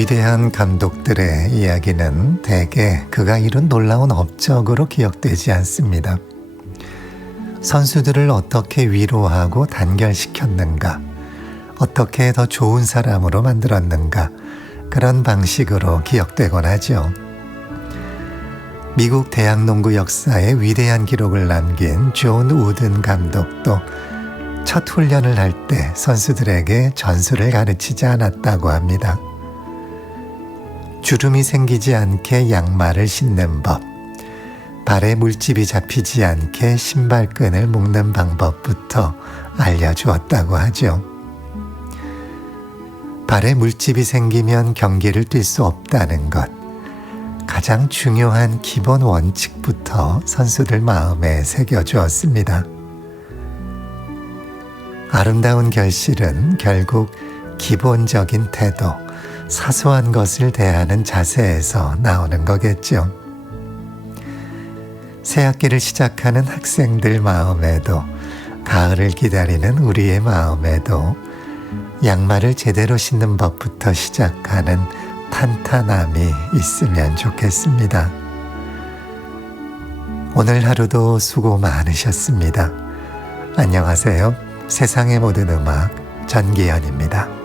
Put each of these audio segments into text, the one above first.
위대한 감독들의 이야기는 대개 그가 이룬 놀라운 업적으로 기억되지 않습니다. 선수들을 어떻게 위로하고 단결시켰는가, 어떻게 더 좋은 사람으로 만들었는가, 그런 방식으로 기억되곤 하죠. 미국 대학농구 역사에 위대한 기록을 남긴 존 우든 감독도 첫 훈련을 할 때 선수들에게 전술을 가르치지 않았다고 합니다. 주름이 생기지 않게 양말을 신는 법, 발에 물집이 잡히지 않게 신발끈을 묶는 방법부터 알려주었다고 하죠. 발에 물집이 생기면 경기를 뛸 수 없다는 것, 가장 중요한 기본 원칙부터 선수들 마음에 새겨주었습니다. 아름다운 결실은 결국 기본적인 태도, 사소한 것을 대하는 자세에서 나오는 거겠죠. 새 학기를 시작하는 학생들 마음에도, 가을을 기다리는 우리의 마음에도 양말을 제대로 신는 법부터 시작하는 탄탄함이 있으면 좋겠습니다. 오늘 하루도 수고 많으셨습니다. 안녕하세요. 세상의 모든 음악 전기현입니다.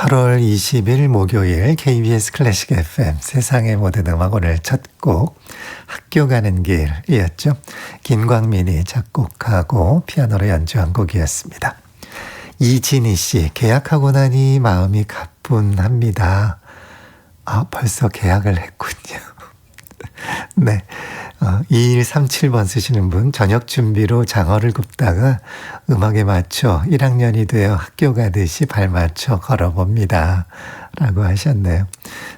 8월 20일 목요일 KBS 클래식 FM 세상의 모든 음악 오늘 첫 곡 학교 가는 길이었죠. 김광민이 작곡하고 피아노로 연주한 곡이었습니다. 이진희 씨, 계약하고 나니 마음이 가뿐합니다. 아, 벌써 계약을 했군요. 네. 2137번 쓰시는 분, 저녁 준비로 장어를 굽다가 음악에 맞춰 1학년이 되어 학교 가듯이 발맞춰 걸어봅니다. 라고 하셨네요.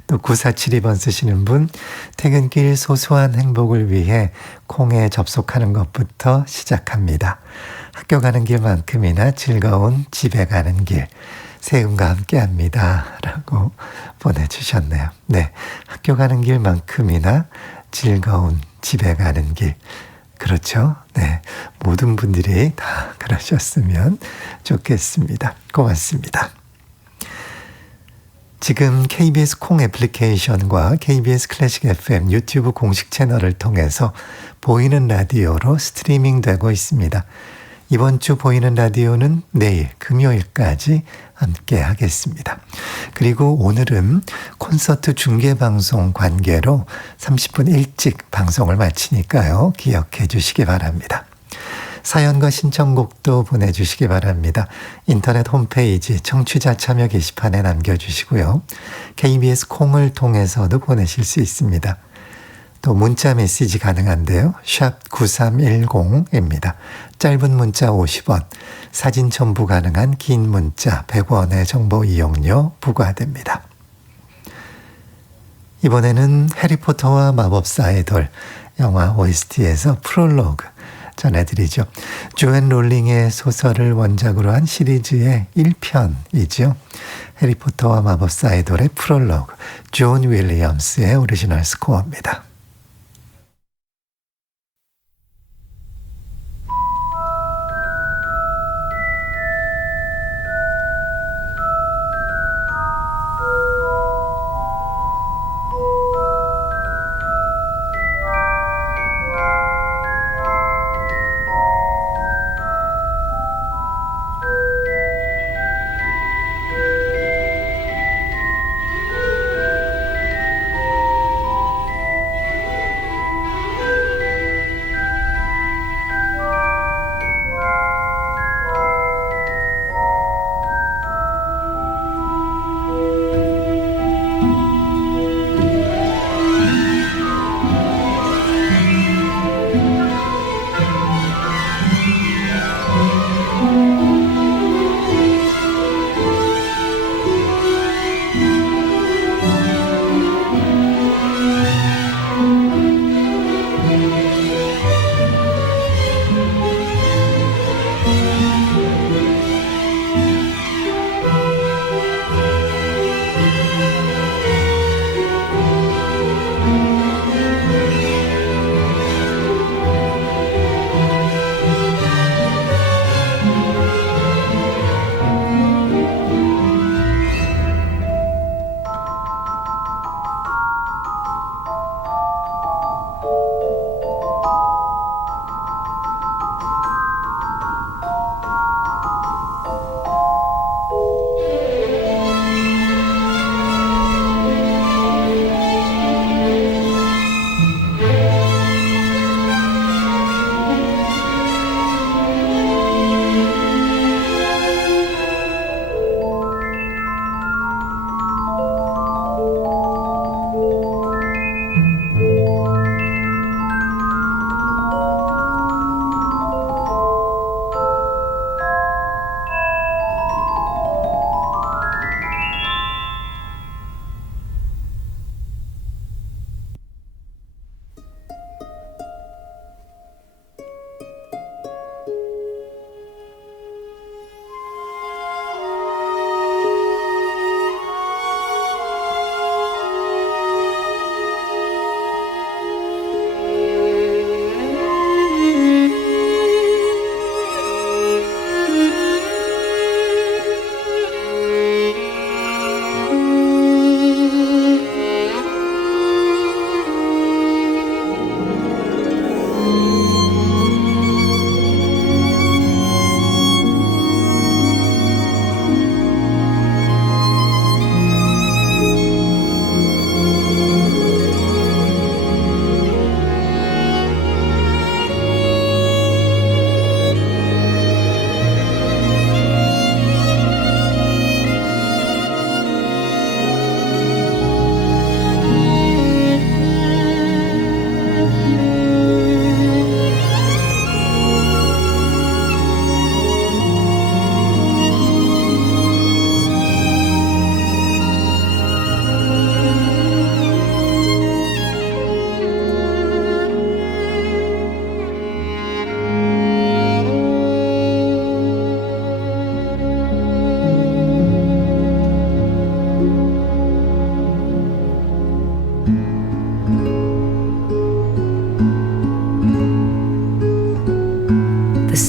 또 9472번 쓰시는 분, 퇴근길 소소한 행복을 위해 콩에 접속하는 것부터 시작합니다. 학교 가는 길만큼이나 즐거운 집에 가는 길, 세음과 함께 합니다. 라고 보내주셨네요. 네. 학교 가는 길만큼이나 즐거운 집에 가는 길. 그렇죠? 네. 모든 분들이 다 그러셨으면 좋겠습니다. 고맙습니다. 지금 KBS 콩 애플리케이션과 KBS 클래식 FM 유튜브 공식 채널을 통해서 보이는 라디오로 스트리밍 되고 있습니다. 이번 주 보이는 라디오는 내일 금요일까지 함께 하겠습니다. 그리고 오늘은 콘서트 중계방송 관계로 30분 일찍 방송을 마치니까요. 기억해 주시기 바랍니다. 사연과 신청곡도 보내주시기 바랍니다. 인터넷 홈페이지 청취자 참여 게시판에 남겨주시고요. KBS 콩을 통해서도 보내실 수 있습니다. 또 문자 메시지 가능한데요. 샵 9310입니다. 짧은 문자 50원, 사진 첨부 가능한 긴 문자 100원의 정보 이용료 부과됩니다. 이번에는 해리포터와 마법사의 돌 영화 OST에서 프롤로그 전해드리죠. 조앤 롤링의 소설을 원작으로 한 시리즈의 1편이죠. 해리포터와 마법사의 돌의 프롤로그, 존 윌리엄스의 오리지널 스코어입니다.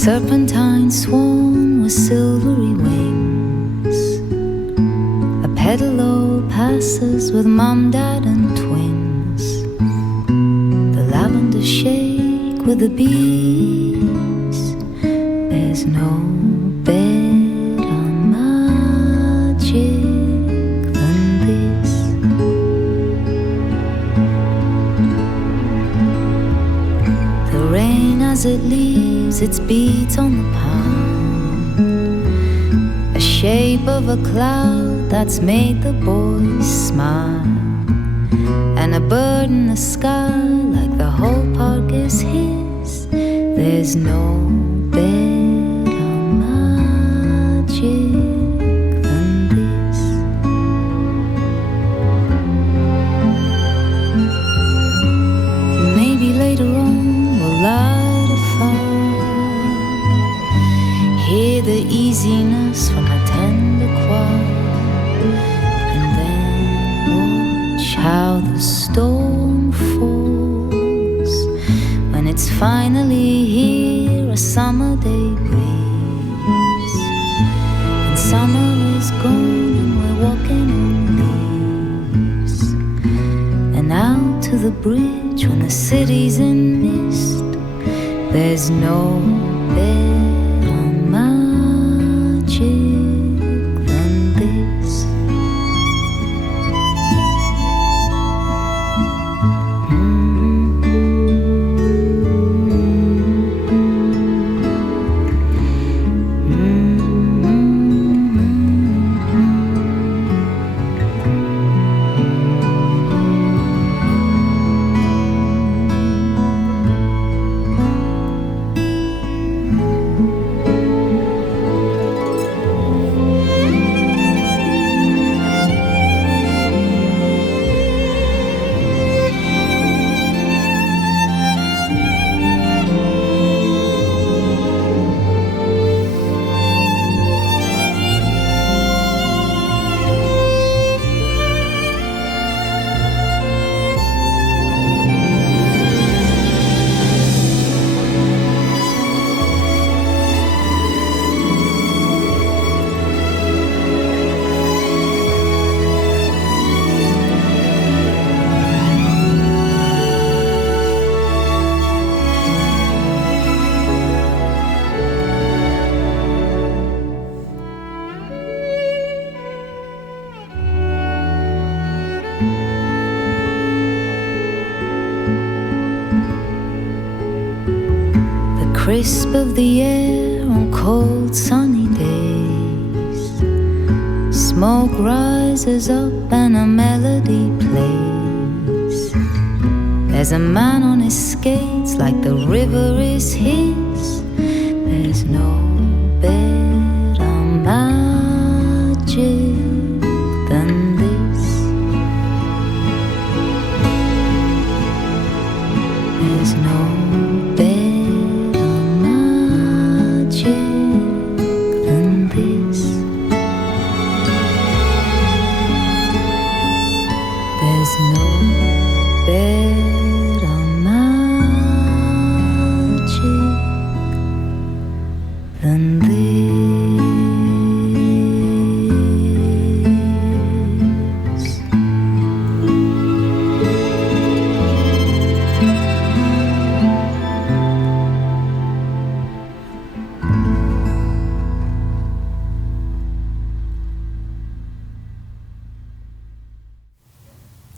serpentine swan with silvery wings. A pedalo passes with mom, dad, and twins. The lavender shake with the bees. There's no better magic than this. The rain as it leaves its beads on the pond, a shape of a cloud that's made the boys smile, and a bird in the sky like the whole park is his. There's no better magic than this. Maybe later on we'll light a fire, hear the easiness from a tender choir, and then watch how the storm falls when it's finally here, a summer day breeze, and summer is gone and we're walking on leaves, and out to the bridge when the city's in mist. There's no better magic than this. Crisp of the air on cold sunny days, smoke rises up and a melody plays. There's a man on his skates like the river is his. There's no better magic than this. There's no better than this. There's no better magic than this.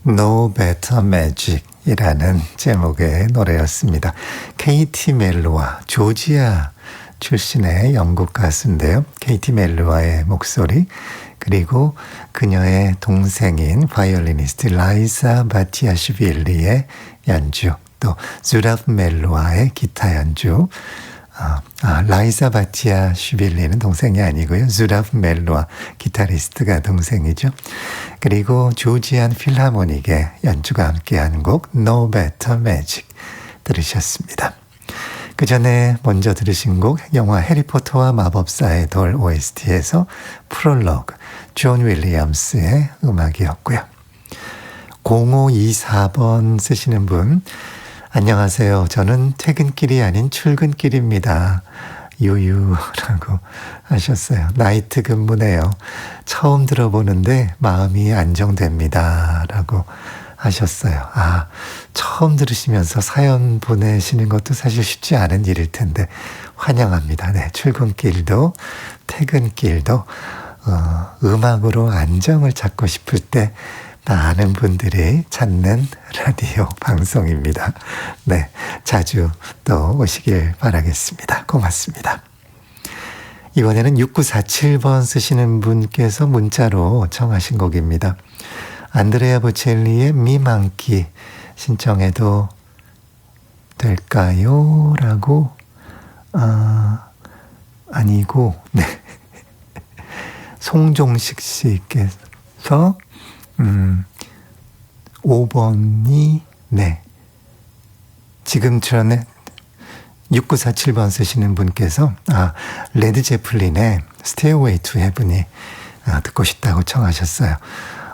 No Better Magic 이라는 제목의 노래였습니다. 케이티 멜로와 조지아 출신의 영국 가수인데요. 케이티 멜로와의 목소리, 그리고 그녀의 동생인 바이올리니스트 라이사 바티아슈빌리의 연주, 또 주라프 멜로와의 기타 연주. 라이사 바티아슈빌리는 동생이 아니고요. 주라프 멜로와 기타리스트가 동생이죠. 그리고 조지안 필하모닉의 연주가 함께한 곡 No Better Magic 들으셨습니다. 그 전에 먼저 들으신 곡 영화 해리포터와 마법사의 돌 OST에서 프롤로그 존 윌리엄스의 음악이었고요. 0524번 쓰시는 분, 안녕하세요. 저는 퇴근길이 아닌 출근길입니다. 유유라고 하셨어요. 나이트 근무네요. 처음 들어보는데 마음이 안정됩니다. 라고 하셨어요. 아, 처음 들으시면서 사연 보내시는 것도 사실 쉽지 않은 일일 텐데 환영합니다. 네, 출근길도 퇴근길도 음악으로 안정을 찾고 싶을 때 많은 분들이 찾는 라디오 방송입니다. 네, 자주 또 오시길 바라겠습니다. 고맙습니다. 이번에는 6947번 쓰시는 분께서 문자로 청하신 곡입니다. 안드레아 보첼리의 미망키 신청해도 될까요? 라고 아니고 네. 송종식 씨께서 5번이 네. 지금 전에 6947번 쓰시는 분께서 레드 제플린의 Stairway to Heaven이 듣고 싶다고 청하셨어요.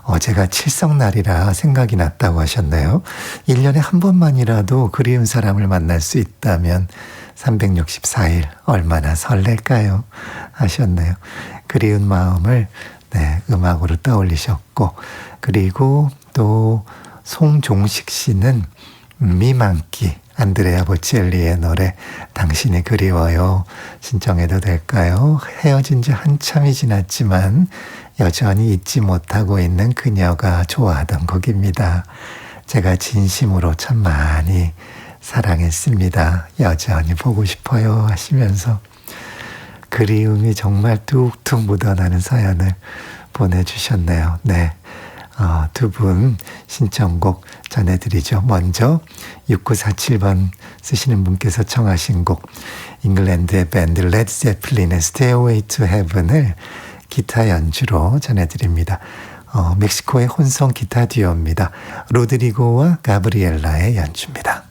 어제가 칠성날이라 생각이 났다고 하셨네요. 1년에 한 번만이라도 그리운 사람을 만날 수 있다면 364일 얼마나 설렐까요? 하셨네요. 그리운 마음을 네, 음악으로 떠올리셨고 그리고 또 송종식 씨는 미망키 안드레아 보첼리의 노래 당신이 그리워요 신청해도 될까요? 헤어진 지 한참이 지났지만 여전히 잊지 못하고 있는 그녀가 좋아하던 곡입니다. 제가 진심으로 참 많이 사랑했습니다. 여전히 보고 싶어요 하시면서 그리움이 정말 뚝뚝 묻어나는 사연을 보내주셨네요. 네, 두 분 신청곡 전해드리죠. 먼저 6947번 쓰시는 분께서 청하신 곡 잉글랜드의 밴드 레드 제플린의 Stairway to Heaven을 기타 연주로 전해드립니다. 멕시코의 혼성 기타 듀오입니다. 로드리고와 가브리엘라의 연주입니다.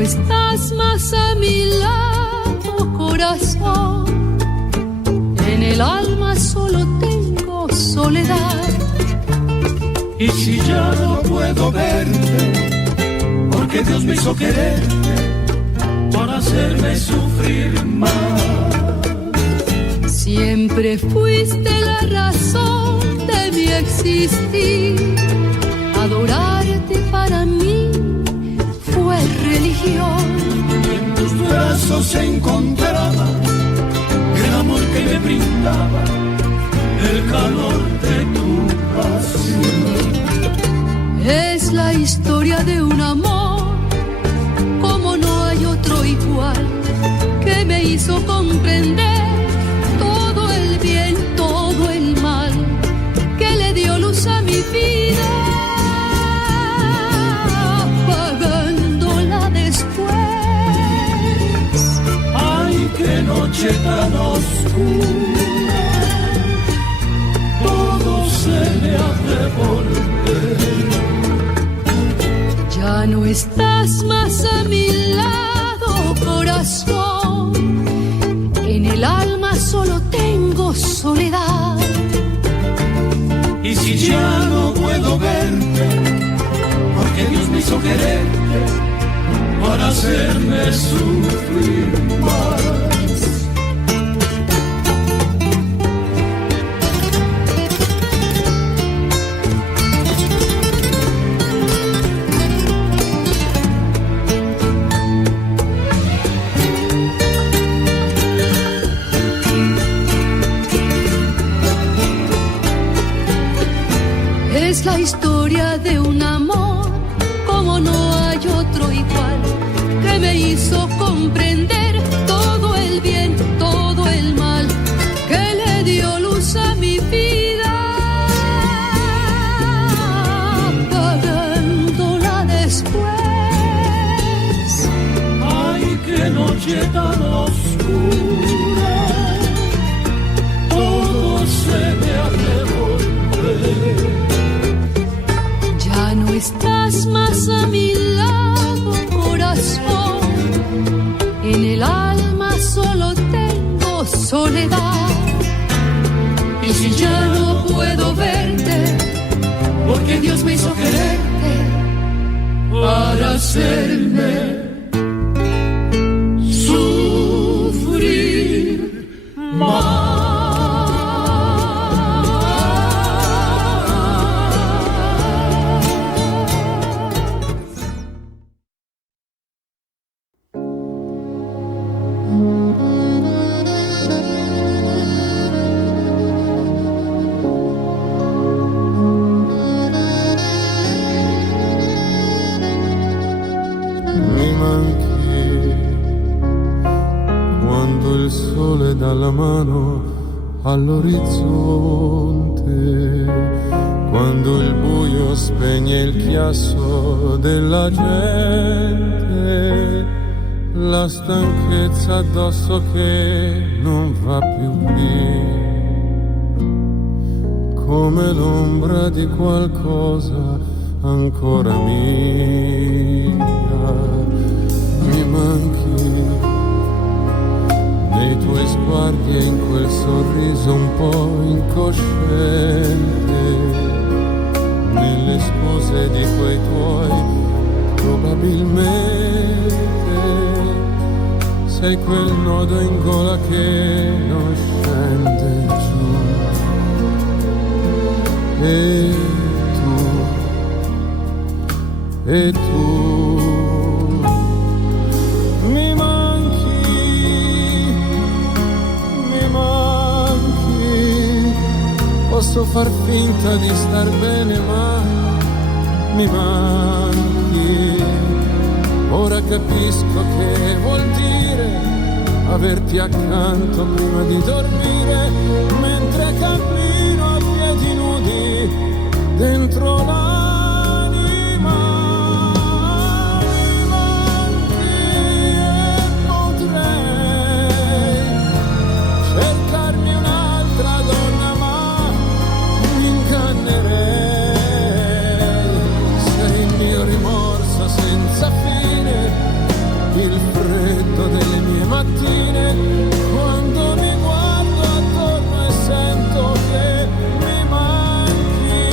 no estás más a mi lado, corazón. En el alma solo tengo soledad. Y si ya no puedo verte, porque Dios me hizo quererte para hacerme sufrir más. Siempre fuiste la razón de mi existir. Adorarte para mí fue religión. En tus brazos se encontraba el amor que me brindaba, el calor de tu pasión. Es la historia de un amor como no hay otro igual, que me hizo comprender todo el bien, todo el mal, que le dio luz a mi vida, apagándola después. Ay, qué noche tan oscura, todo se me hace volver. Ya no estás más a mi lado, corazón. En el alma solo tengo soledad. Y si ya no puedo verte, porque Dios me hizo quererte para hacerme sufrir más. Es la historia de un amor como no hay otro igual, que me hizo comprender todo el bien, todo el mal, que le dio luz a mi vida, apagándola después. Ay, qué noche tan oscura, todo se me hace volver. Ya no estás más a mi lado, corazón. En el alma solo tengo soledad. Y si ya no puedo verte, porque Dios me hizo quererte para hacerme sufrir más. Mi manchi quando il sole dà la mano all'orizzonte, quando il buio spegne il chiasso della gente, la stanchezza addosso che non va più via, come l'ombra di qualcosa ancora mia. Mi manchi nei tuoi sguardi e in quel sorriso un po' incosciente, nelle scuse di quei tuoi probabilmente sei quel nodo in gola che non scende giù. E tu mi manchi, posso far finta di star bene ma mi manchi, ora capisco che vuol dire averti accanto prima di dormire, mentre cammino a piedi nudi dentro l'anima. Mi manchi e potrei cercarmi un'altra donna, ma mi ingannerei. Sei il mio rimorso senza fine, mattine quando mi guardo attorno e sento che mi manchi.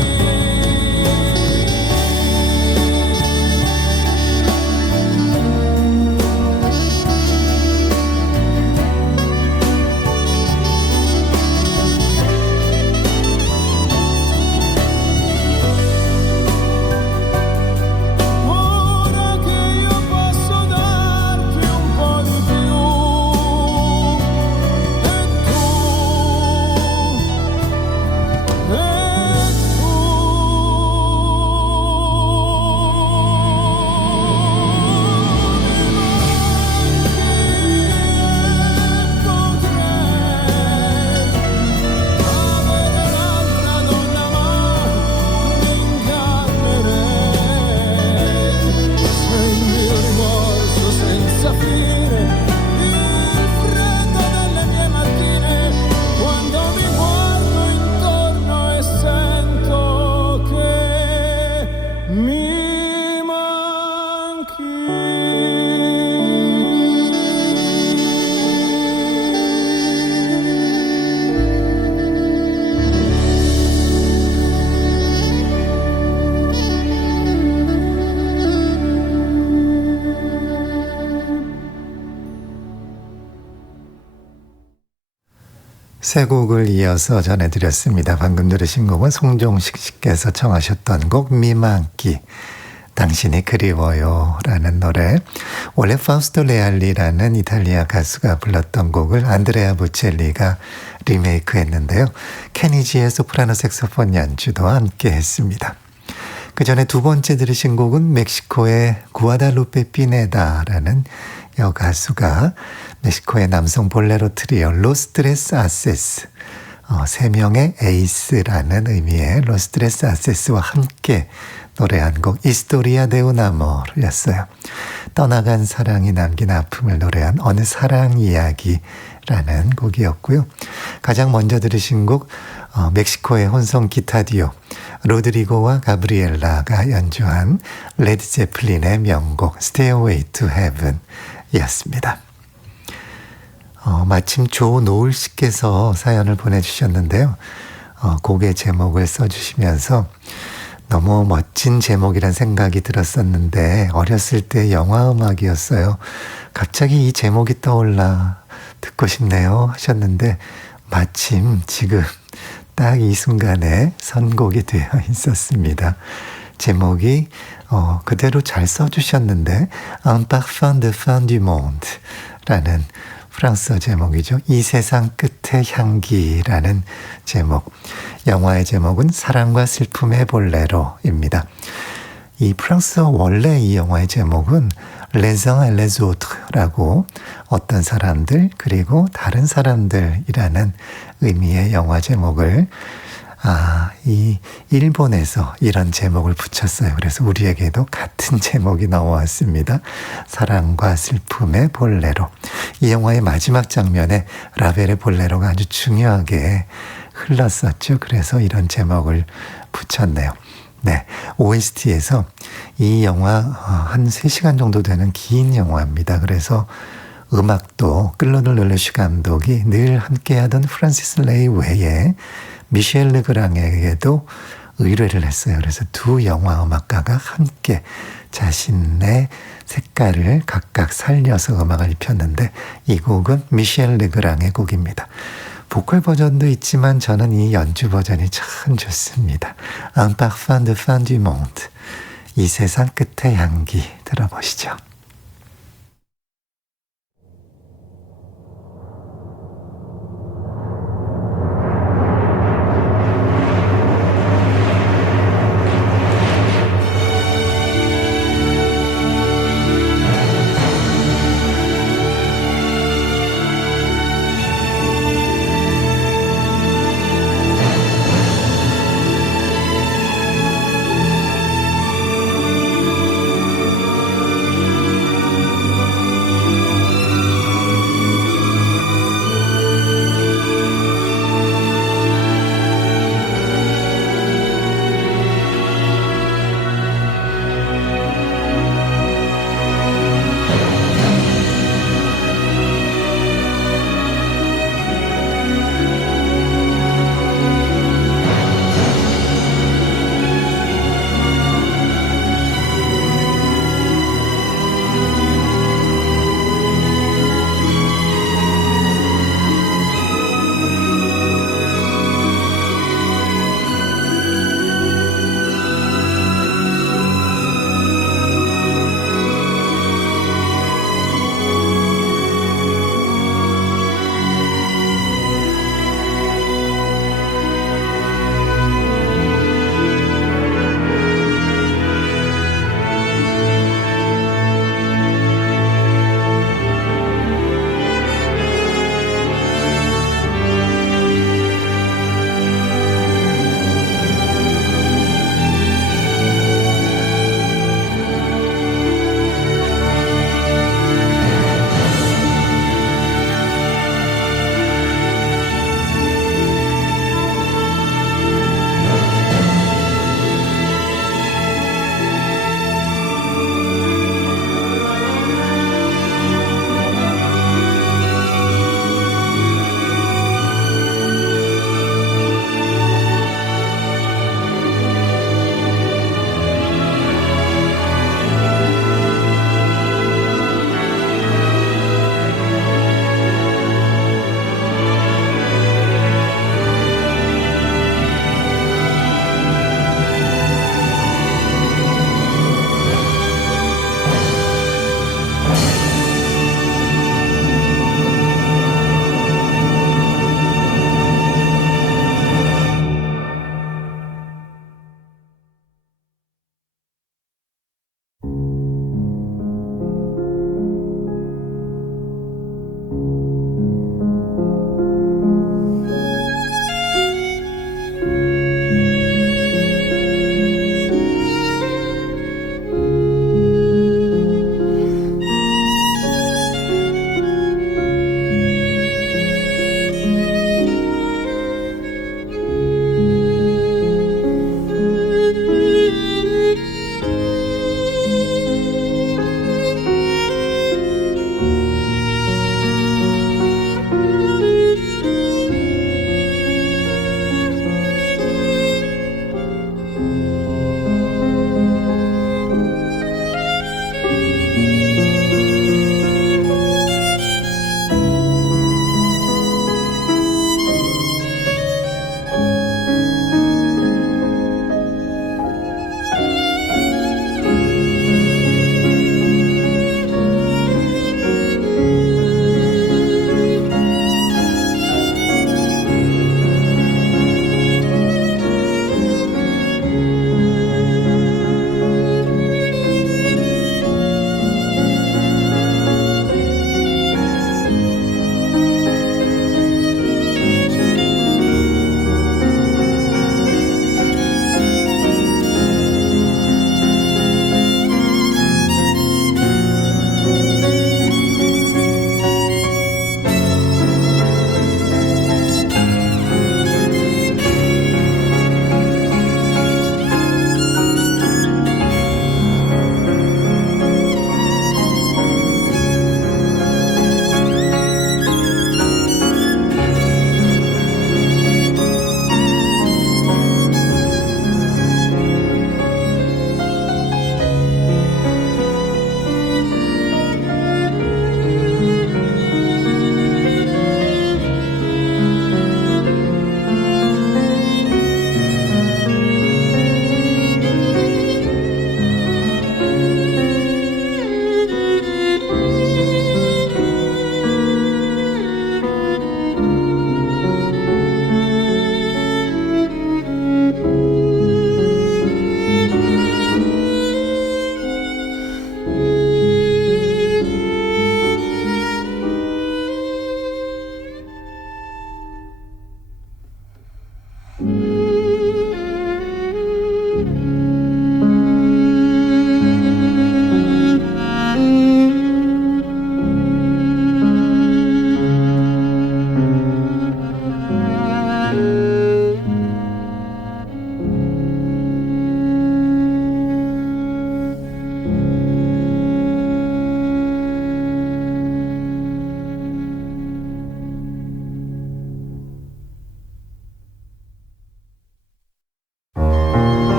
Ora che io posso darti un po' di più senza fine, il freddo delle mie mattine, quando mi guardo intorno e sento che mi 세 곡을 이어서 전해드렸습니다. 방금 들으신 곡은 송종식 씨께서 청하셨던 곡 미만기, 당신이 그리워요 라는 노래. 원래 파우스토 레알리라는 이탈리아 가수가 불렀던 곡을 안드레아 보첼리가 리메이크했는데요. 케니지의 소프라노 색소폰 연주도 함께 했습니다. 그 전에 두 번째 들으신 곡은 멕시코의 구아달루페 피네다라는 여가수가 멕시코의 남성 볼레로 트리오 로스트레스 아세스, 세 명의 에이스라는 의미의 로스트레스 아세스와 함께 노래한 곡 이스토리아 데 un amor이었어요. 떠나간 사랑이 남긴 아픔을 노래한 어느 사랑 이야기라는 곡이었고요. 가장 먼저 들으신 곡 멕시코의 혼성 기타 듀오 로드리고와 가브리엘라가 연주한 레드 제플린의 명곡 Stairway to Heaven 이었습니다. 마침 조노을 씨께서 사연을 보내주셨는데요. 곡의 제목을 써주시면서 너무 멋진 제목이란 생각이 들었었는데 어렸을 때 영화 음악이었어요. 갑자기 이 제목이 떠올라 듣고 싶네요 하셨는데 마침 지금 딱 이 순간에 선곡이 되어 있었습니다. 제목이 그대로 잘 써주셨는데 Un parfum de fin du monde 라는 프랑스어 제목이죠. 이 세상 끝의 향기라는 제목. 영화의 제목은 사랑과 슬픔의 볼레로입니다. 이 프랑스어 원래 이 영화의 제목은 Les uns et les autres라고 어떤 사람들 그리고 다른 사람들이라는 의미의 영화 제목을 이 일본에서 이런 제목을 붙였어요. 그래서 우리에게도 같은 제목이 나왔습니다. 사랑과 슬픔의 볼레로. 이 영화의 마지막 장면에 라벨의 볼레로가 아주 중요하게 흘렀었죠. 그래서 이런 제목을 붙였네요. 네, OST에서 이 영화 한 3시간 정도 되는 긴 영화입니다. 그래서 음악도 클로드 르르슈 감독이 늘 함께하던 프란시스 레이 외에 미셸 르그랑에게도 의뢰를 했어요. 그래서 두 영화 음악가가 함께 자신의 색깔을 각각 살려서 음악을 입혔는데 이 곡은 미셸 르그랑의 곡입니다. 보컬 버전도 있지만 저는 이 연주 버전이 참 좋습니다. Un parfum de fin du monde. 이 세상 끝의 향기 들어보시죠.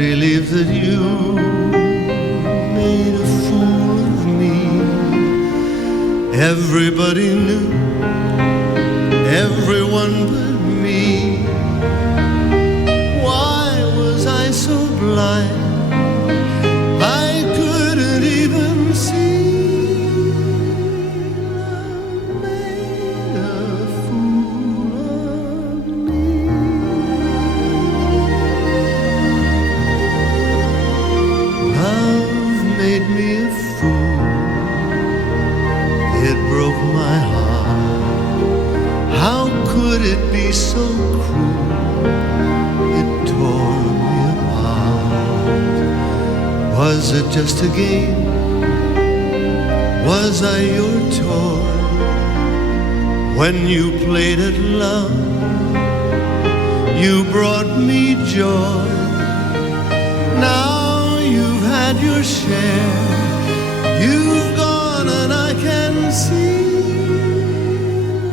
believe that you made a fool of me. Everybody knew, everyone but me. Why was I so blind? I couldn't even see. Love made a fool of me. Love made me a fool. It broke my heart. How could it be so cruel? It tore me apart. Was it just a game? Was I your toy? When you played at love, you brought me joy. Now you've had your share. You've gone and I can see.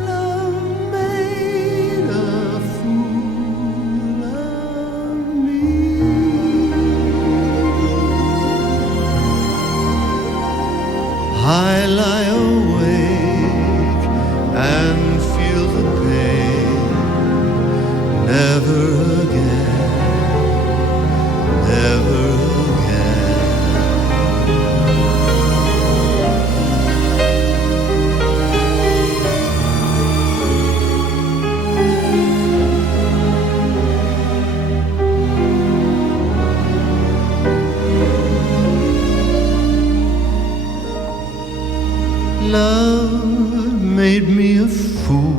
Love made a fool of me. I lie awake and feel the pain. Never again, never again. Love made me a fool.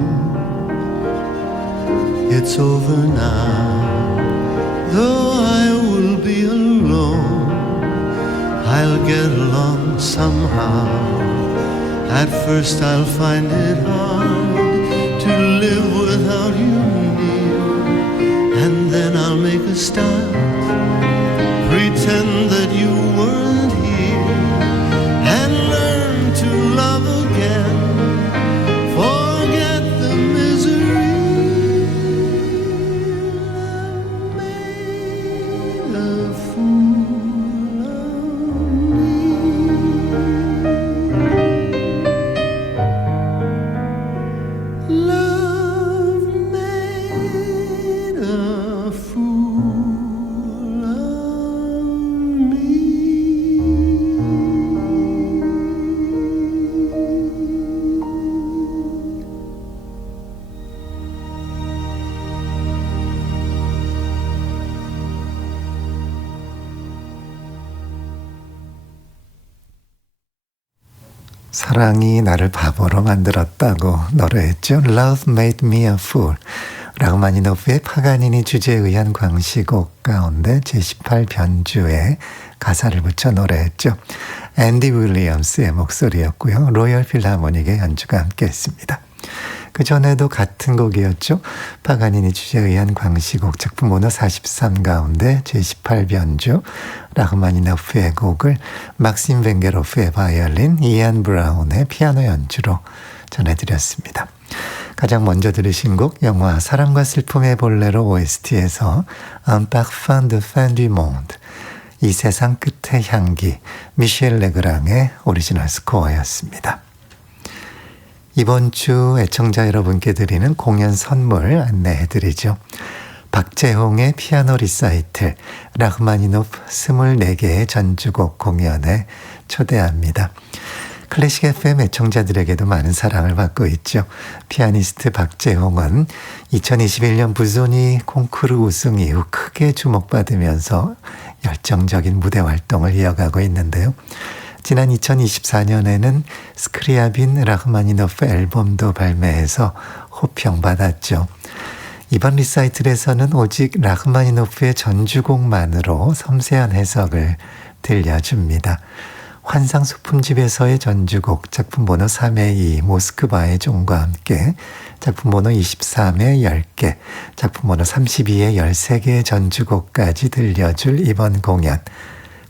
It's over now. Though I will be alone, I'll get along somehow. At first I'll find it hard to live without you near. And then I'll make a start, pretend that you weren't here, and learn to love again. Forget the misery. Love made a fool of me. Love made a fool of me. 사랑이 나를 바보로 만들었다고 노래했죠. Love made me a fool. 라흐마니노프의 파가니니 주제에 의한 광시곡 가운데 제18변주에 가사를 붙여 노래했죠. 앤디 윌리엄스의 목소리였고요. 로열 필하모닉의 연주가 함께했습니다. 그 전에도 같은 곡이었죠. 파가니니 주제에 의한 광시곡 작품 번호 43 가운데 제18변주 라흐마니노프의 곡을 막심 ቬ게로프의 바이올린, 이안 브라운의 피아노 연주로 전해드렸습니다. 가장 먼저 들으신 곡 영화 사랑과 슬픔의 볼레로 OST에서 Un parfum de fin du monde, 이 세상 끝의 향기, 미셸 레그랑의 오리지널 스코어였습니다. 이번 주 애청자 여러분께 드리는 공연 선물 안내해드리죠. 박재홍의 피아노 리사이틀, 라흐마니노프 24개의 전주곡 공연에 초대합니다. 클래식 FM 애청자들에게도 많은 사랑을 받고 있죠. 피아니스트 박재홍은 2021년 부소니 콩쿠르 우승 이후 크게 주목받으면서 열정적인 무대 활동을 이어가고 있는데요. 지난 2024년에는 스크리아빈 라흐마니노프 앨범도 발매해서 호평받았죠. 이번 리사이틀에서는 오직 라흐마니노프의 전주곡만으로 섬세한 해석을 들려줍니다. 환상 소품집에서의 전주곡 작품 번호 3의 2 모스크바의 종과 함께 작품 번호 23의 10개, 작품 번호 32의 13개의 전주곡까지 들려줄 이번 공연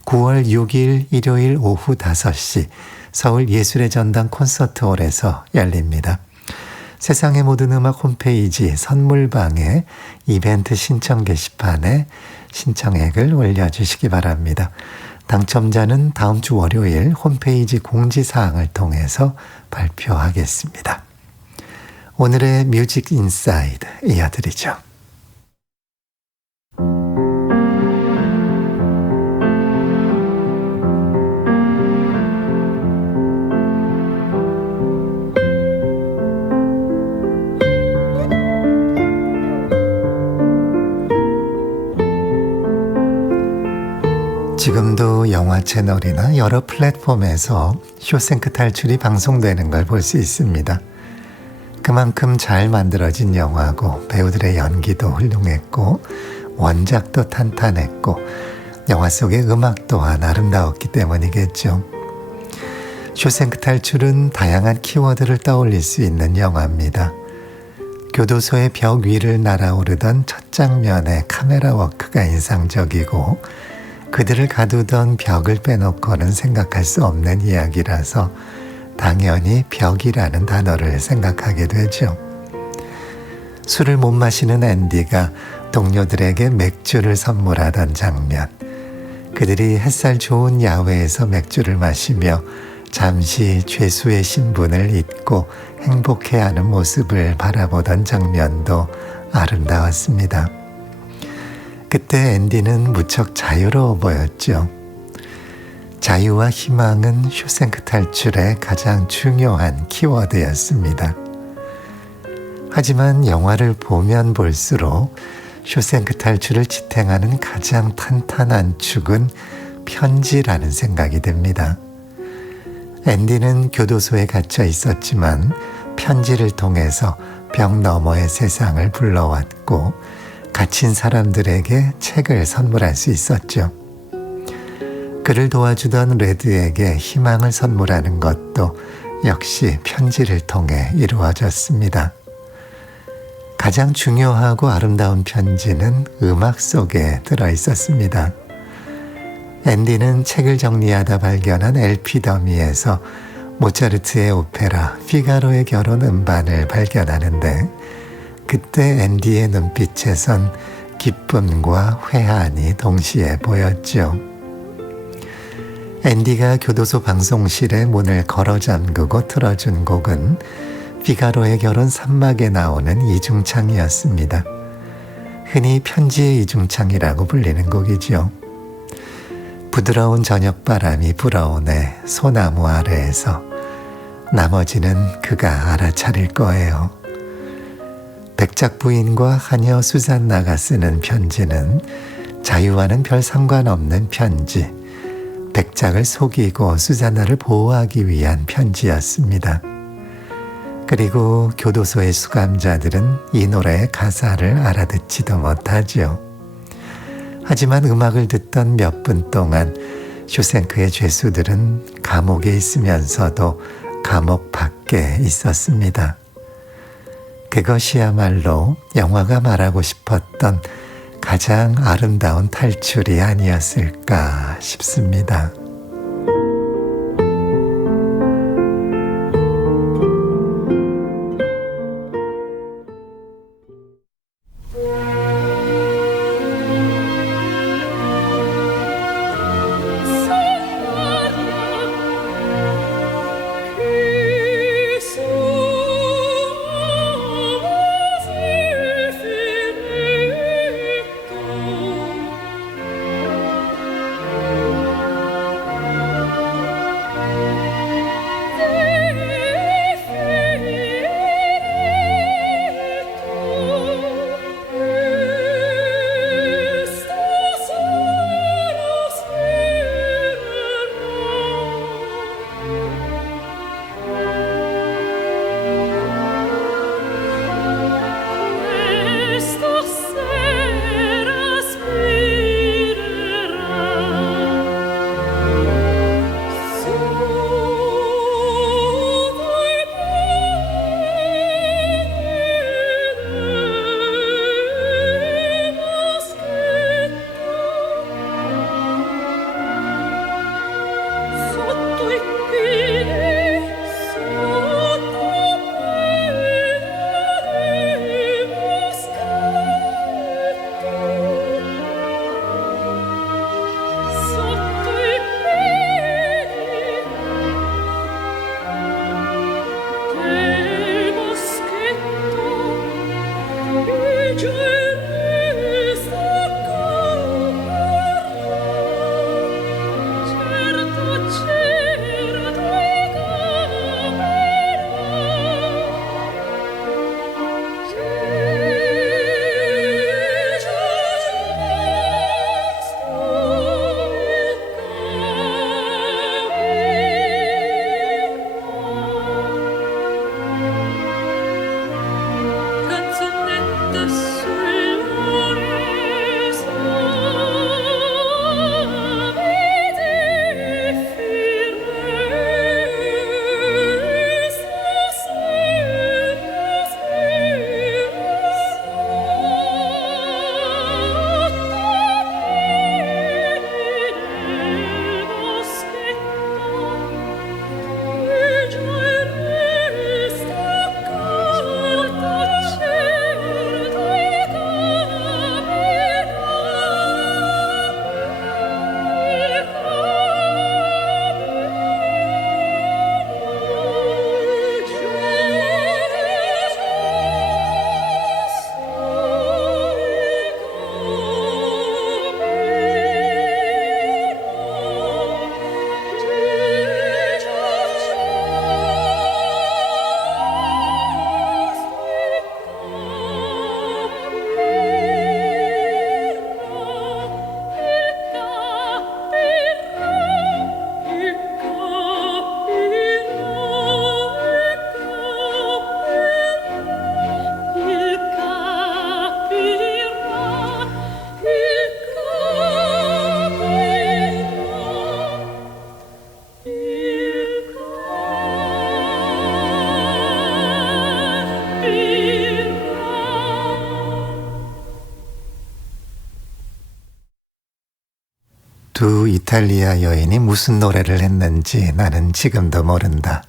9월 6일 일요일 오후 5시 서울 예술의 전당 콘서트홀에서 열립니다. 세상의 모든 음악 홈페이지 선물방에 이벤트 신청 게시판에 신청액을 올려주시기 바랍니다. 당첨자는 다음 주 월요일 홈페이지 공지사항을 통해서 발표하겠습니다. 오늘의 뮤직 인사이드 이어드리죠. 지금도 영화 채널이나 여러 플랫폼에서 쇼생크 탈출이 방송되는 걸 볼 수 있습니다. 그만큼 잘 만들어진 영화고 배우들의 연기도 훌륭했고 원작도 탄탄했고 영화 속의 음악 또한 아름다웠기 때문이겠죠. 쇼생크 탈출은 다양한 키워드를 떠올릴 수 있는 영화입니다. 교도소의 벽 위를 날아오르던 첫 장면의 카메라 워크가 인상적이고 그들을 가두던 벽을 빼놓고는 생각할 수 없는 이야기라서 당연히 벽이라는 단어를 생각하게 되죠. 술을 못 마시는 앤디가 동료들에게 맥주를 선물하던 장면, 그들이 햇살 좋은 야외에서 맥주를 마시며 잠시 죄수의 신분을 잊고 행복해하는 모습을 바라보던 장면도 아름다웠습니다. 그때 앤디는 무척 자유로워 보였죠. 자유와 희망은 쇼생크 탈출의 가장 중요한 키워드였습니다. 하지만 영화를 보면 볼수록 쇼생크 탈출을 지탱하는 가장 탄탄한 축은 편지라는 생각이 듭니다. 앤디는 교도소에 갇혀 있었지만 편지를 통해서 벽 너머의 세상을 불러왔고 갇힌 사람들에게 책을 선물할 수 있었죠. 그를 도와주던 레드에게 희망을 선물하는 것도 역시 편지를 통해 이루어졌습니다. 가장 중요하고 아름다운 편지는 음악 속에 들어있었습니다. 앤디는 책을 정리하다 발견한 LP 더미에서 모차르트의 오페라 피가로의 결혼 음반을 발견하는데 그때 앤디의 눈빛에선 기쁨과 회한이 동시에 보였죠. 앤디가 교도소 방송실의 문을 걸어 잠그고 틀어준 곡은 피가로의 결혼 3막에 나오는 이중창이었습니다. 흔히 편지의 이중창이라고 불리는 곡이죠. 부드러운 저녁바람이 불어오네 소나무 아래에서 나머지는 그가 알아차릴 거예요. 백작 부인과 하녀 수잔나가 쓰는 편지는 자유와는 별 상관없는 편지, 백작을 속이고 수잔나를 보호하기 위한 편지였습니다. 그리고 교도소의 수감자들은 이 노래의 가사를 알아듣지도 못하죠. 하지만 음악을 듣던 몇 분 동안 쇼생크의 죄수들은 감옥에 있으면서도 감옥 밖에 있었습니다. 그것이야말로 영화가 말하고 싶었던 가장 아름다운 탈출이 아니었을까 싶습니다. 두 이탈리아 여인이 무슨 노래를 했는지 나는 지금도 모른다.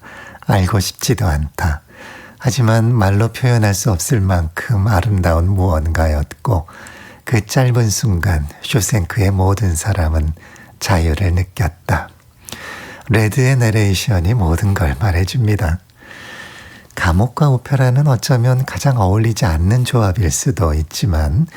알고 싶지도 않다. 하지만 말로 표현할 수 없을 만큼 아름다운 무언가였고 그 짧은 순간 쇼생크의 모든 사람은 자유를 느꼈다. 레드의 내레이션이 모든 걸 말해줍니다. 감옥과 오페라는 어쩌면 가장 어울리지 않는 조합일 수도 있지만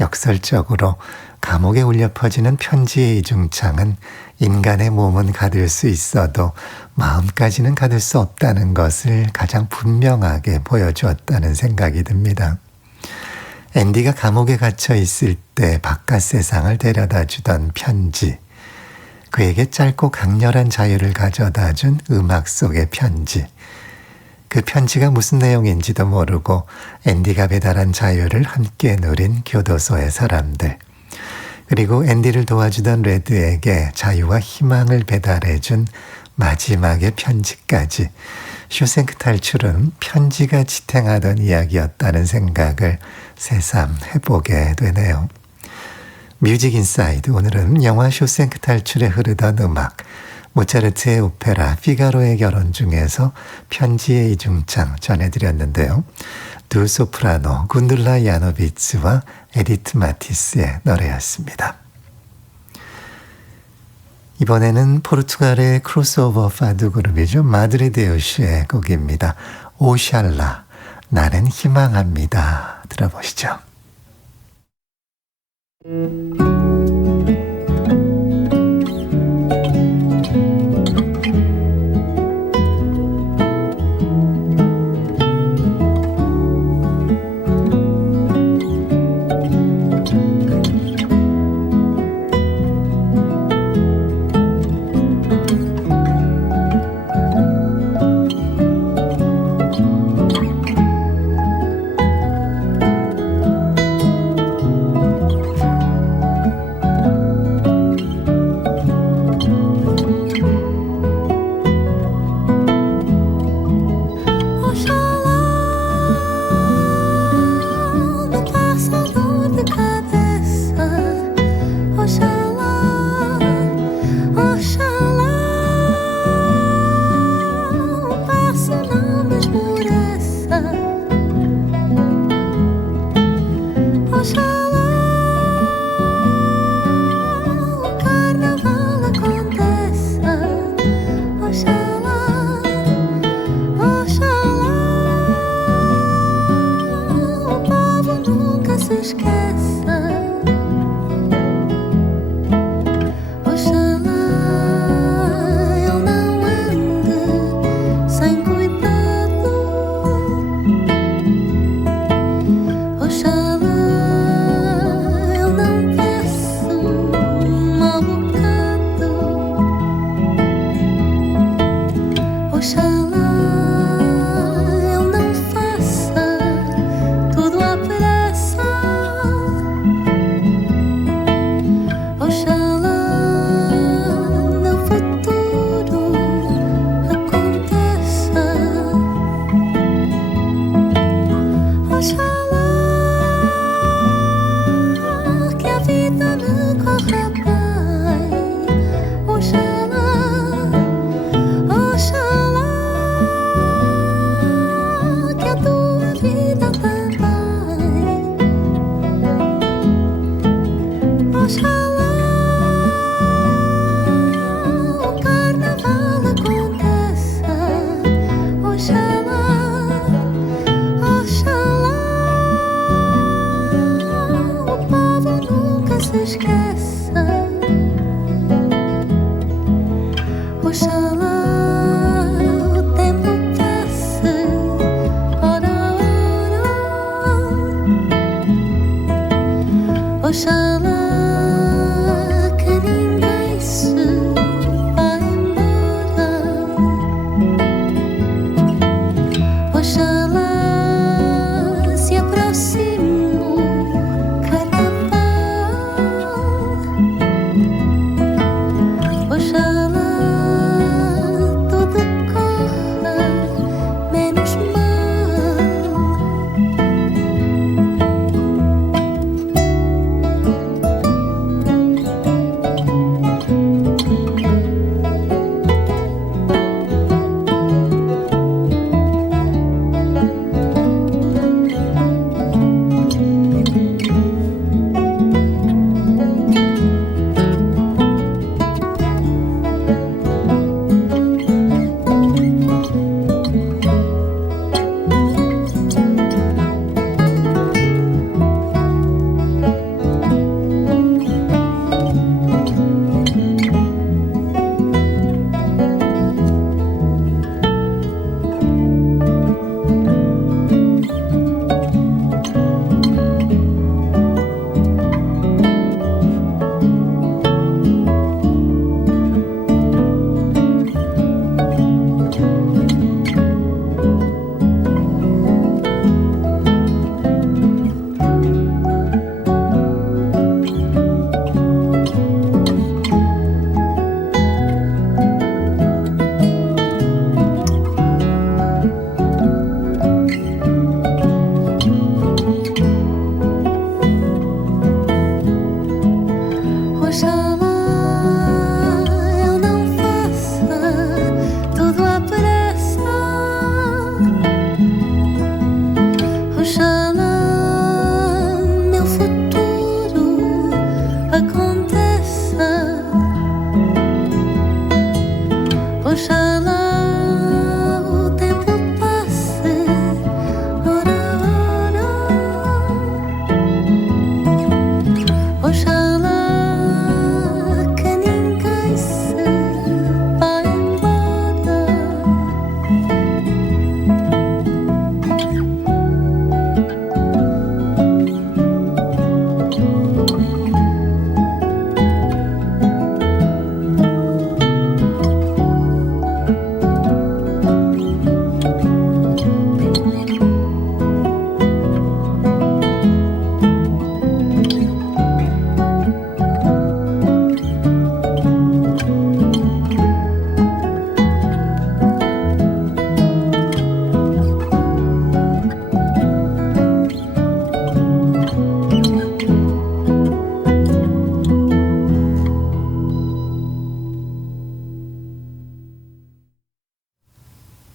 역설적으로 감옥에 울려 퍼지는 편지의 이중창은 인간의 몸은 가둘 수 있어도 마음까지는 가둘 수 없다는 것을 가장 분명하게 보여주었다는 생각이 듭니다. 앤디가 감옥에 갇혀 있을 때 바깥 세상을 데려다 주던 편지, 그에게 짧고 강렬한 자유를 가져다 준 음악 속의 편지, 그 편지가 무슨 내용인지도 모르고 앤디가 배달한 자유를 함께 누린 교도소의 사람들, 그리고 앤디를 도와주던 레드에게 자유와 희망을 배달해준 마지막의 편지까지, 쇼생크 탈출은 편지가 지탱하던 이야기였다는 생각을 새삼 해보게 되네요. 뮤직 인사이드, 오늘은 영화 쇼생크 탈출에 흐르던 음악, 모차르트의 오페라 피가로의 결혼 중에서 편지의 이중창 전해드렸는데요. 두 소프라노 군들라 야노비츠와 에디트 마티스의 노래였습니다. 이번에는 포르투갈의 크로스오버 파두 그룹이죠. 마드레데우시의 곡입니다. 오샬라, 나는 희망합니다. 들어보시죠.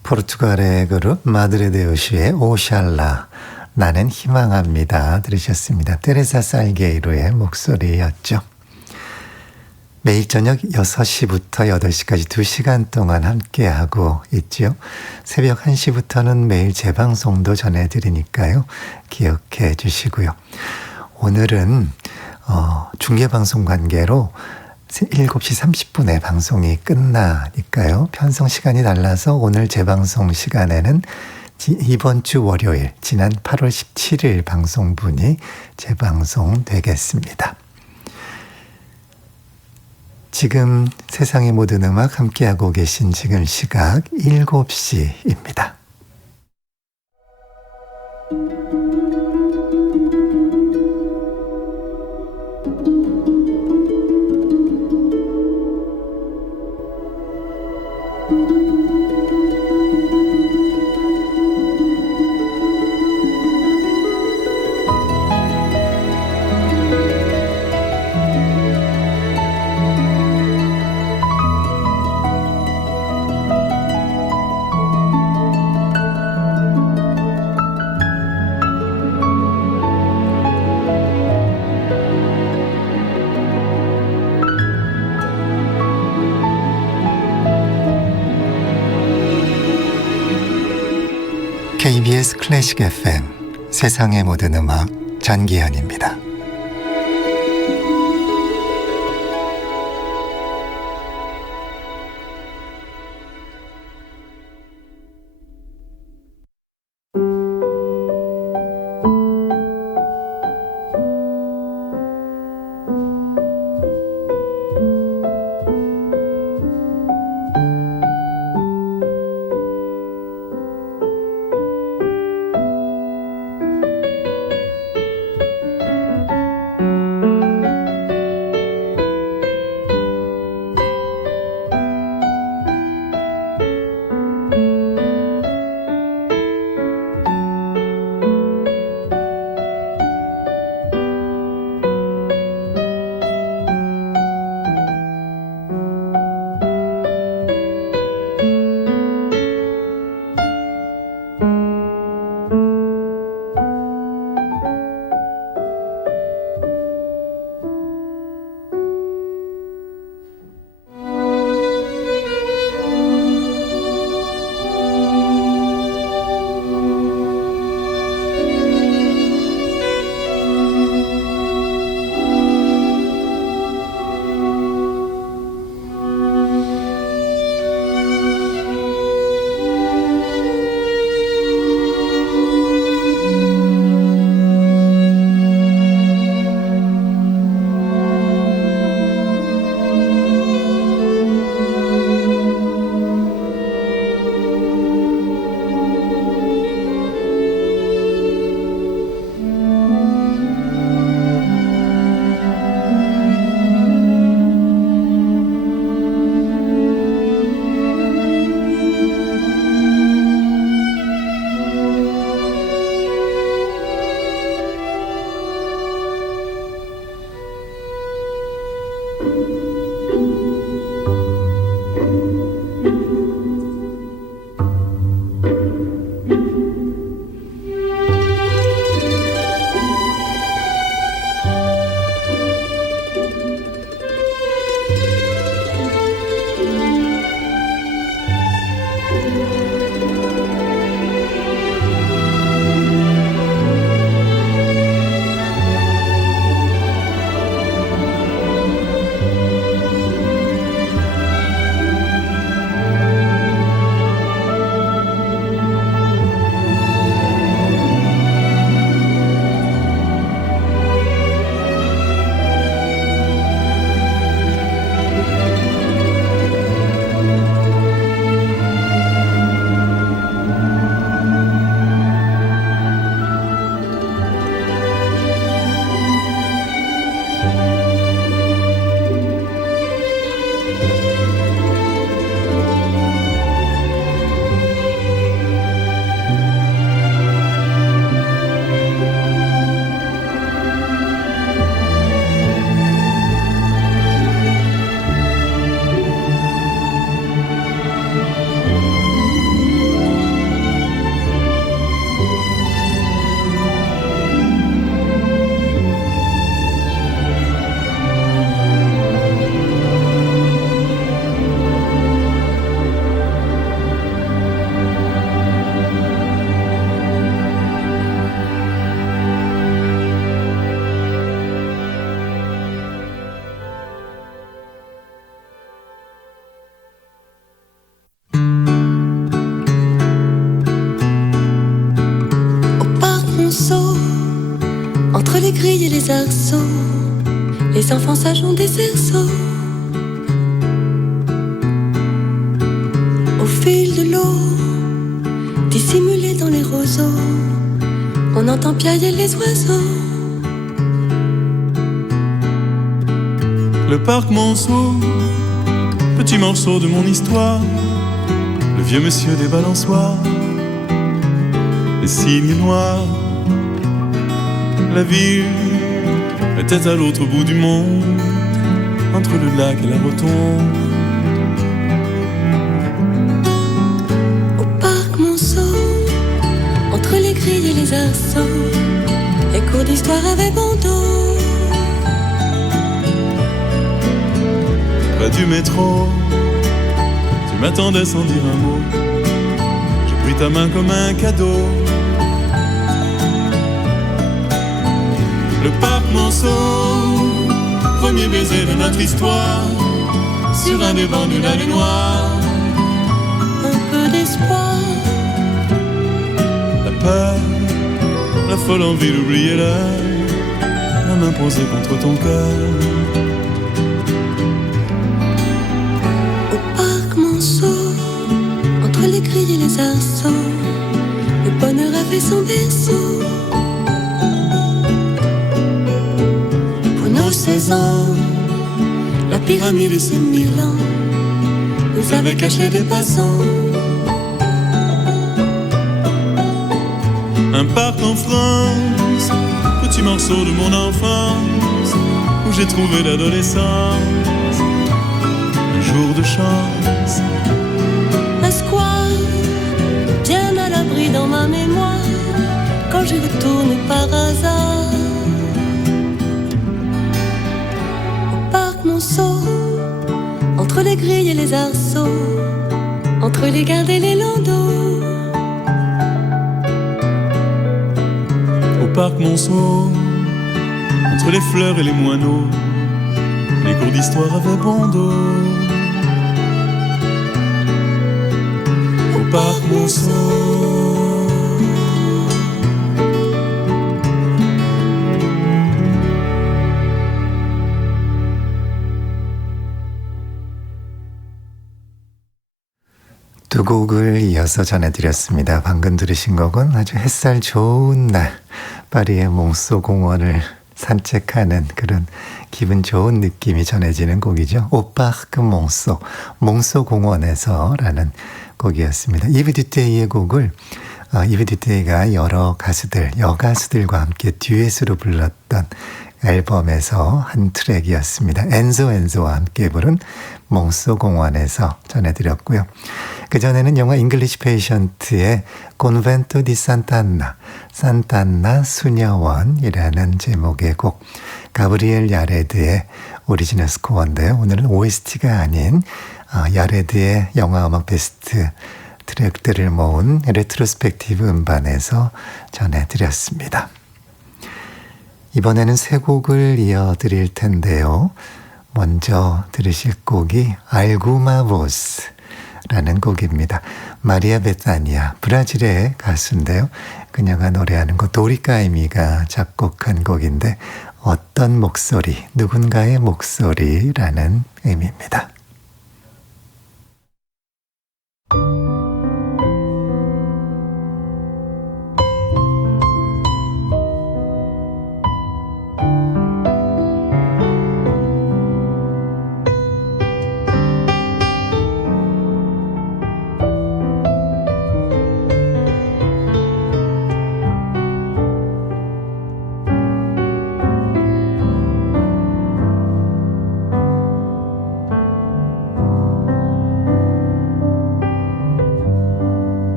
포르투갈의 그룹 마드레데우시의 오샬라 나는 희망합니다 들으셨습니다. 테레사 살게이로의 목소리였죠. 매일 저녁 6시부터 8시까지 2시간 동안 함께하고 있죠. 새벽 1시부터는 매일 재방송도 전해드리니까요. 기억해 주시고요. 오늘은 중계방송 관계로 7시 30분에 방송이 끝나니까요. 편성 시간이 달라서 오늘 재방송 시간에는 이번 주 월요일 지난 8월 17일 방송분이 재방송 되겠습니다. 지금 세상의 모든 음악 함께하고 계신 지금 시각 7시입니다. KBS 클래식 FM 세상의 모든 음악 전기현입니다. Les enfants sages ont des cerceaux. Au fil de l'eau, dissimulés dans les roseaux, on entend piailler les oiseaux. Le parc Monceau, petit morceau de mon histoire. Le vieux monsieur des balançoires, les cygnes noirs. La ville était à l'autre bout du monde, entre le lac et la rotonde. Au parc Monceau, entre les grilles et les arceaux, les cours d'histoire avaient bon dos. Près du métro, tu m'attendais sans dire un mot. J'ai pris ta main comme un cadeau. Le parc Monceau, premier baiser de notre histoire, sur un des bancs d'une allée noire. Un peu d'espoir, La peur, la folle envie d'oublier l'heure, la main posée contre ton cœur. au parc Monceau, entre les grilles et les arceaux, le bonheur avait son berceau. Pour nos 16 ans, la pyramide et ses 1000 ans nous avait caché des passants. Un parc en France, petit morceau de mon enfance, où j'ai trouvé l'adolescence. Un jour de chance, Un square, bien à l'abri dans ma mémoire, quand j'y retourne par hasard. Au parc Monceau, entre les grilles et les arceaux, entre les gardes et les landaux. au parc Monceau, entre les fleurs et les moineaux, les cours d'histoire avaient bon dos. Au parc Monceau. 두 곡을 이어서 전해드렸습니다. 방금 들으신 곡은 아주 햇살 좋은 날 파리의 몽소 공원을 산책하는 그런 기분 좋은 느낌이 전해지는 곡이죠. 오파르크 몽소, 몽소 공원에서라는 곡이었습니다. 이브 듀테이의 곡을 이브 듀테이가 여러 가수들, 여가수들과 함께 듀엣으로 불렀던 앨범에서 한 트랙이었습니다. 엔조와 함께 부른 몽소 공원에서 전해드렸고요. 그전에는 영화 잉글리시 페이션트의 Convento di Sant'Anna, 산타안나 수녀원이라는 제목의 곡, 가브리엘 야레드의 오리지널 스코어인데요. 오늘은 OST가 아닌 야레드의 영화음악 베스트 트랙들을 모은 레트로스펙티브 음반에서 전해드렸습니다. 이번에는 세 곡을 이어드릴 텐데요. 먼저 들으실 곡이 알구마 보스라는 곡입니다. 마리아 베타니아, 브라질의 가수인데요. 그녀가 노래하는 곡 도리카이미가 작곡한 곡인데 어떤 목소리, 누군가의 목소리라는 의미입니다.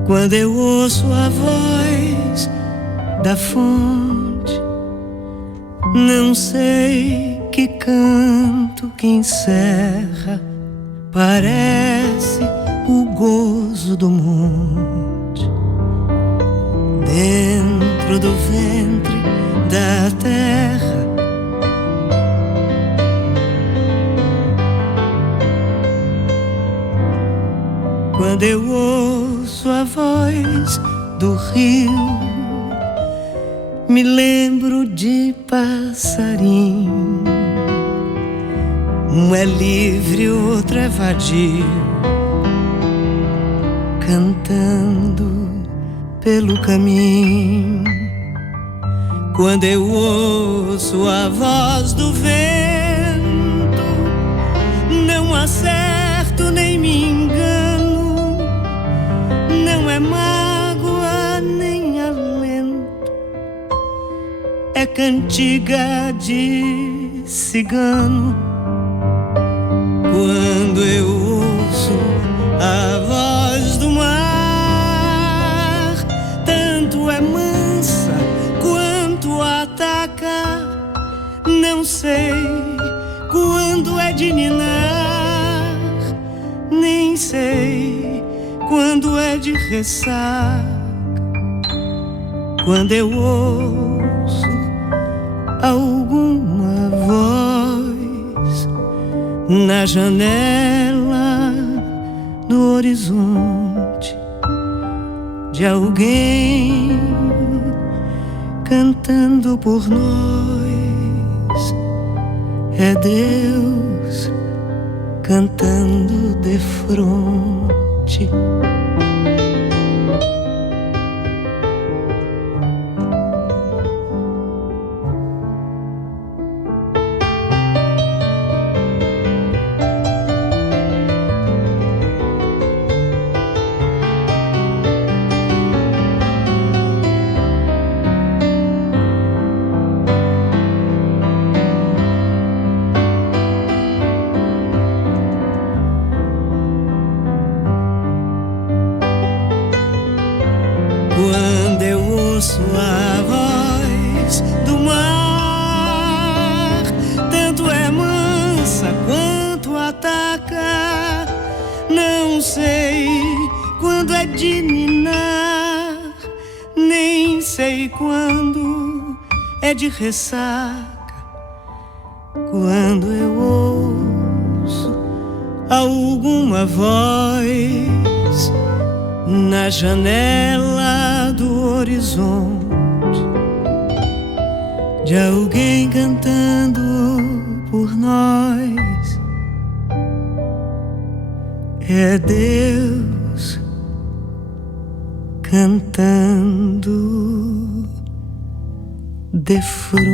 Quando eu ouço a voz da fonte, não sei que canto que encerra, parece o gozo do monte, dentro do ventre da terra. Quando eu ouço a voz do rio, me lembro de passarinho Um é livre, outro é vadio, cantando pelo caminho. Quando eu ouço a voz do vento, não acerto nem me engano, não é mágoa nem alento, é cantiga de cigano. Quando eu ouço a voz do mar, tanto é mansa quanto ataca, não sei quando é de ninar, nem sei quando é de ressaca. Quando eu ouço alguma voz na janela do horizonte de alguém cantando por nós, é Deus cantando defronte. Quando eu ouço a voz do mar, tanto é mansa quanto ataca, não sei quando é de ninar, nem sei quando é de ressaca. Quando eu ouço alguma voz na janela do horizonte de alguém cantando por nós, é Deus cantando defronte.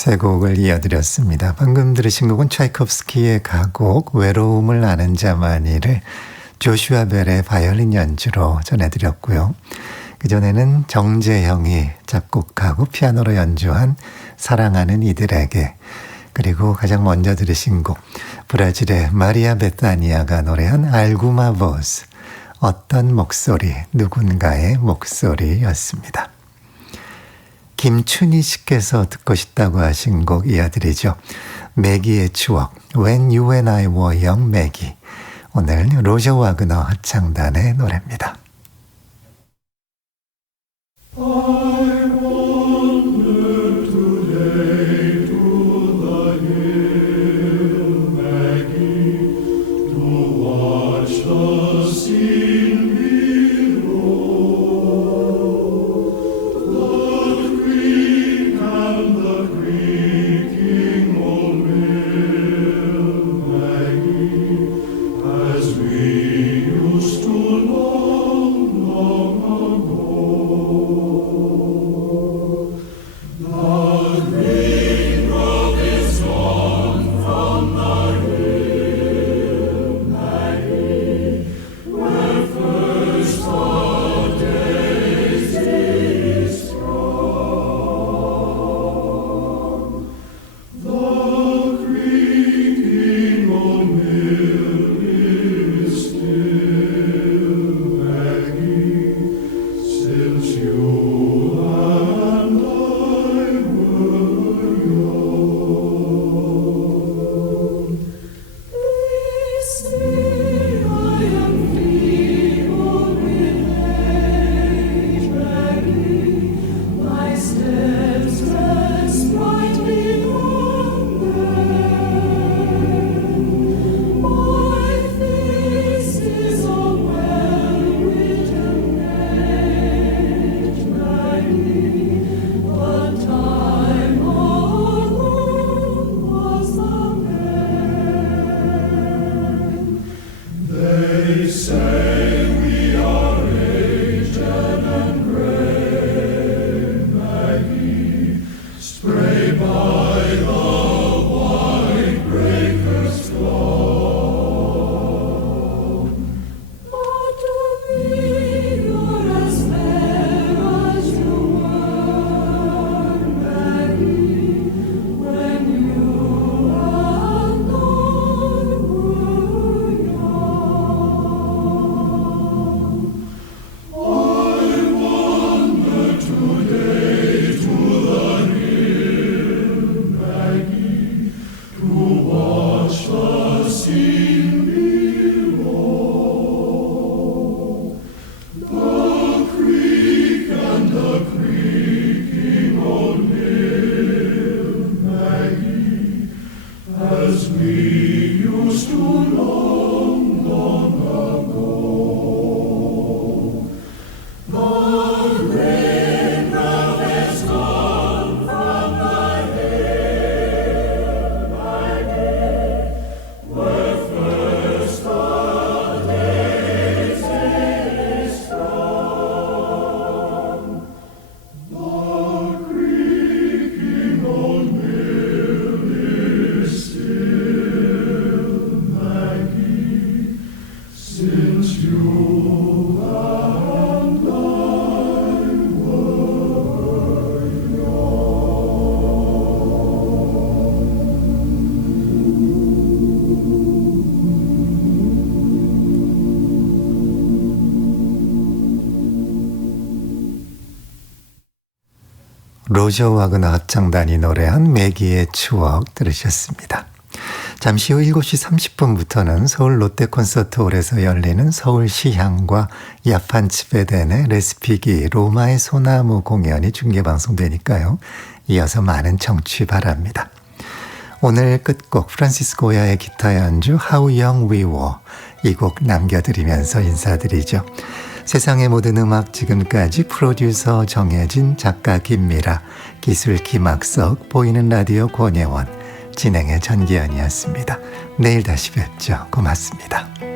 세 곡을 이어드렸습니다. 방금 들으신 곡은 차이콥스키의 가곡 외로움을 아는 자만이를 조슈아 벨의 바이올린 연주로 전해드렸고요. 그전에는 정재형이 작곡하고 피아노로 연주한 사랑하는 이들에게, 그리고 가장 먼저 들으신 곡 브라질의 마리아 베타니아가 노래한 알구마 보스, 어떤 목소리, 누군가의 목소리였습니다. 김춘희 씨께서 듣고 싶다고 하신 곡 이어드리죠. 매기의 추억, When You and I Were Young, 매기. 오늘 로저 와그너 합창단의 노래입니다. 로저 와그너 합창단이 노래한 매기의 추억 들으셨습니다. 잠시 후 7시 30분부터는 서울 롯데콘서트홀에서 열리는 서울시향과 야판치베덴의 레스피기 로마의 소나무 공연이 중계방송되니까요. 이어서 많은 청취 바랍니다. 오늘 끝곡 프란시스 고야의 기타 연주 How Young We Were, 이 곡 남겨드리면서 인사드리죠. 세상의 모든 음악 지금까지 프로듀서 정혜진, 작가 김미라, 기술 김학석, 보이는 라디오 권혜원, 진행의 전기현이었습니다. 내일 다시 뵙죠. 고맙습니다.